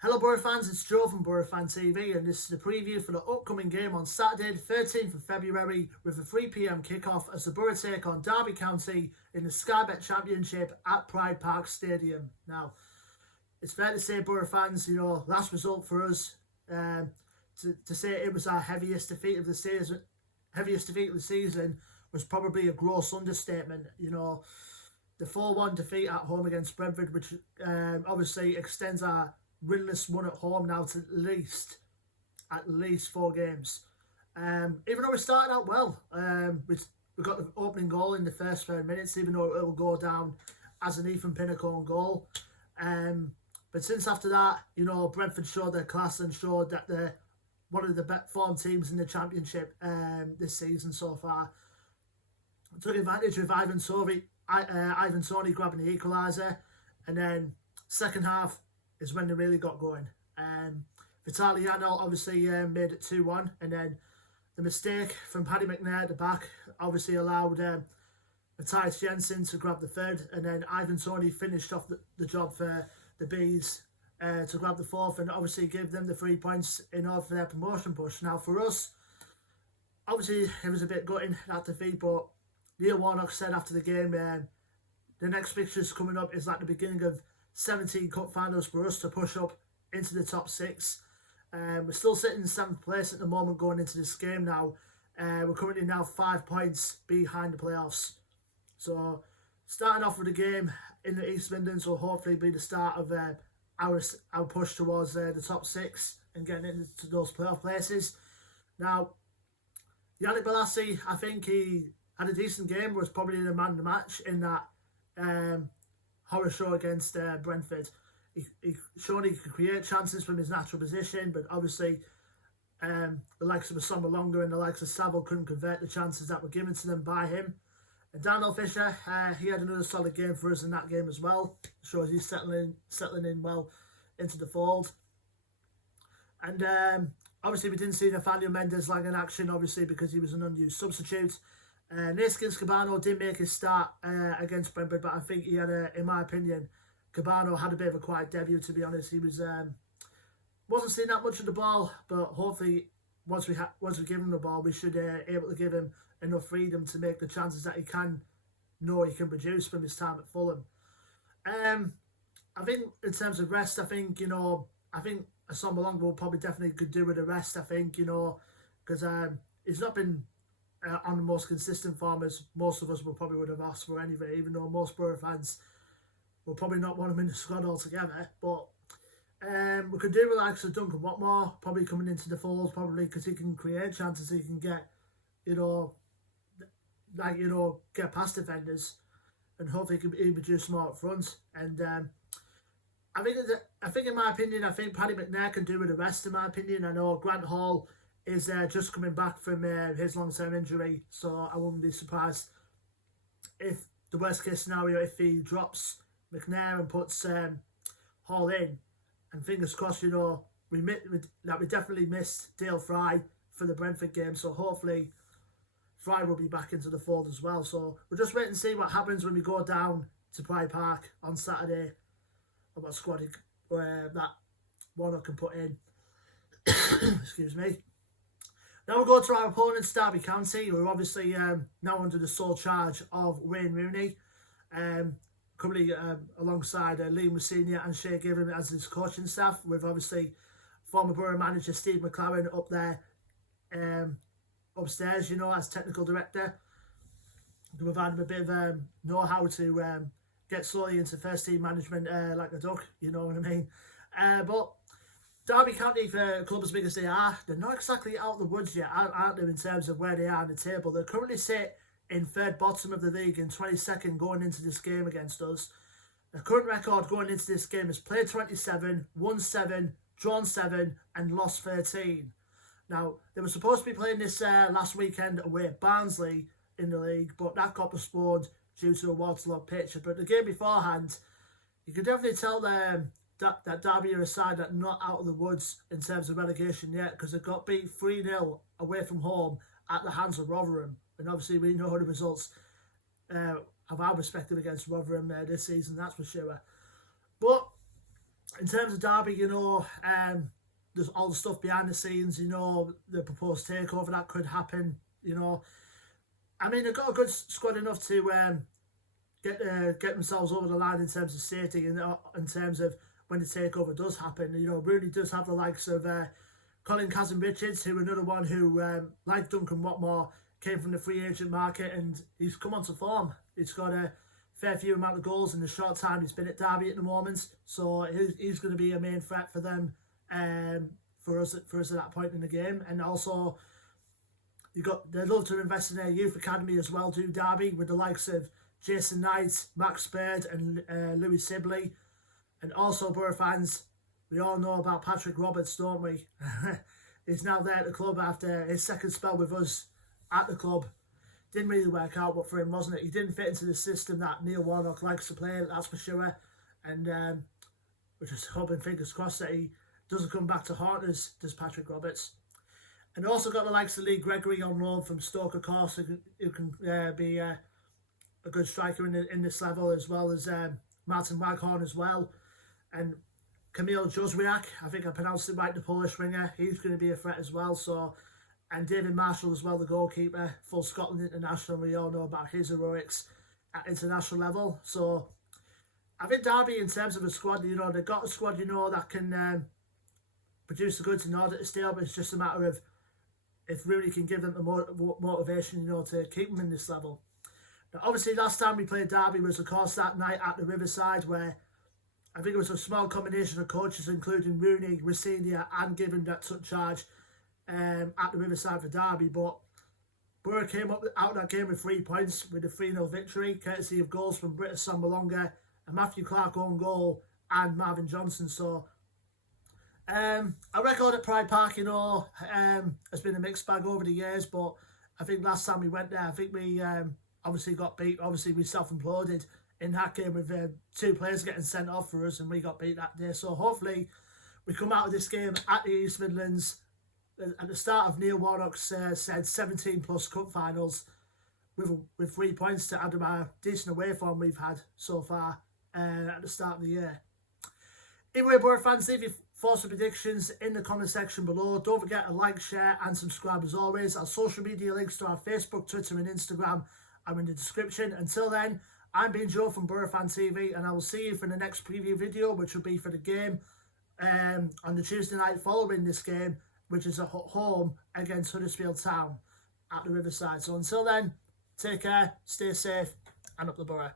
Hello Boro fans, it's Joe from Boro Fan TV and this is the preview for the upcoming game on Saturday the 13th of February with a 3pm kickoff as the Boro take on Derby County in the Sky Bet Championship at Pride Park Stadium. Now, it's fair to say, Boro fans, last result for us, to say it was our heaviest defeat of the season was probably a gross understatement. The 4-1 defeat at home against Brentford, which obviously extends our winless run at home now to at least 4 games. Even though we started out well, we got the opening goal in the first 5 minutes, even though it will go down as an Ethan Pinnacle goal. But since after that, Brentford showed their class and showed that they're one of the best formed teams in the Championship this season so far. Took advantage of Ivan Toney grabbing the equaliser, and then second half is when they really got going. Vitaliano obviously made it 2-1, and then the mistake from Paddy McNair at the back obviously allowed Matthias Jensen to grab the third, and then Ivan Toney finished off the job for the Bees to grab the fourth and obviously give them the 3 points in order for their promotion push. Now for us, obviously it was a bit gutting, that defeat, but Neil Warnock said after the game, the next fixtures coming up is like the beginning of 17 cup finals for us to push up into the top 6. We're still sitting in 7th place at the moment going into this game now. We're currently now 5 points behind the playoffs. So starting off with the game in the East Midlands will hopefully be the start of our push towards the top 6 and getting into those playoff places. Now, Yannick Bolasie, I think he had a decent game, was probably the man of the match in that horror show against Brentford. He showed he could create chances from his natural position, but obviously the likes of Asoma Longa and the likes of Saville couldn't convert the chances that were given to them by him. And Daniel Fisher, he had another solid game for us in that game as well. Shows he's settling in well into the fold. And obviously we didn't see Nathaniel Mendes-Lang in action, obviously because he was an unused substitute. Naskins Cabano did make his start against Brentford, but I think he had in my opinion, Cabano had a bit of a quiet debut, to be honest. He wasn't seeing that much of the ball, but hopefully once we give him the ball, we should able to give him enough freedom to make the chances that he can produce from his time at Fulham. I think in terms of rest, I think Asoma Longa will probably definitely could do with a rest. I think because he's not been on the most consistent form as most of us would have asked for anyway, even though most Boro fans will probably not want him in the squad altogether. But we could do with like Duncan Watmore probably coming into the fold, probably because he can create chances, he can get get past defenders, and hopefully he can produce more up front. And I think in my opinion, I think Paddy McNair can do with the rest. In my opinion, I know Grant Hall is just coming back from his long-term injury, so I wouldn't be surprised if the worst-case scenario, if he drops McNair and puts Hall in, and fingers crossed, we definitely missed Dale Fry for the Brentford game, so hopefully Fry will be back into the fold as well. So we'll just wait and see what happens when we go down to Pride Park on Saturday, and what squad that Warnock can put in. Excuse me. Now we'll go to our opponents, Derby County, who are obviously now under the sole charge of Wayne Rooney, currently alongside Liam Messina and Shea Given as his coaching staff, with obviously former Borough manager Steve McLaren up there upstairs, as technical director, to provide him a bit of know-how to get slowly into first team management like a duck, you know what I mean. But Derby County, for a club as big as they are, they're not exactly out of the woods yet, aren't they, in terms of where they are on the table. They currently sit in third bottom of the league and 22nd going into this game against us. The current record going into this game is played 27, won 7, drawn 7 and lost 13. Now, they were supposed to be playing this last weekend away at Barnsley in the league, but that got postponed due to a waterlogged pitch. But the game beforehand, you could definitely tell that Derby are a side that not out of the woods in terms of relegation yet, because they got beat 3-0 away from home at the hands of Rotherham. And obviously we know the results of our perspective against Rotherham this season, that's for sure. But in terms of Derby, you know, there's all the stuff behind the scenes, you know, the proposed takeover that could happen, you know. I mean, they've got a good squad enough to get themselves over the line in terms of safety and in terms of when the takeover does happen. You know, Rooney does have the likes of Colin Kazim-Richards, who another one who, like Duncan Watmore, came from the free agent market and he's come onto form. He's got a fair few amount of goals in the short time he's been at Derby at the moment, so he's going to be a main threat for them, for us at that point in the game. And also, they love to invest in their youth academy as well, do Derby, with the likes of Jason Knight, Max Baird and Louis Sibley. And also, Boro fans, we all know about Patrick Roberts, don't we? He's now there at the club after his second spell with us at the club. Didn't really work out for him, wasn't it? He didn't fit into the system that Neil Warnock likes to play, that's for sure. And we're just hoping, fingers crossed, that he doesn't come back to haunt us, does Patrick Roberts. And also got the likes of Lee Gregory on loan from Stoke, of course, who can be a good striker in this level, as well as Martin Waghorn as well. And Kamil Jozwiak, I think I pronounced it right, the Polish winger, he's going to be a threat as well. So, and David Marshall as well, the goalkeeper, full Scotland international. We all know about his heroics at international level. So I think Derby, in terms of a squad, you know, they've got a squad, you know, that can produce the goods in order to stay up. It's just a matter of if Rooney can give them the motivation, you know, to keep them in this level. Now, obviously, last time we played Derby was, of course, that night at the Riverside, where I think it was a small combination of coaches, including Rooney, Rosenia and Given, that took charge at the Riverside for Derby. But Boro came out of that game with 3 points with a 3-0 victory, courtesy of goals from Britta Sambalonga, a Matthew Clark own goal and Marvin Johnson. So our record at Pride Park, you know, has been a mixed bag over the years, but I think last time we went there, I think we obviously got beat. Obviously, we self-imploded in that game with 2 players getting sent off for us, and we got beat that day. So hopefully we come out of this game at the East Midlands at the start of Neil Warnock's said 17 plus cup finals with 3 points to add to our decent away form we've had so far at the start of the year. Anyway, Boro fans, leave your thoughts and predictions in the comment section below. Don't forget to like, share and subscribe as always. Our social media links to our Facebook, Twitter and Instagram are in the description. Until then, I'm being Joe from Boro Fan TV, and I will see you for the next preview video, which will be for the game on the Tuesday night following this game, which is at home against Huddersfield Town at the Riverside. So until then, take care, stay safe, and up the Boro.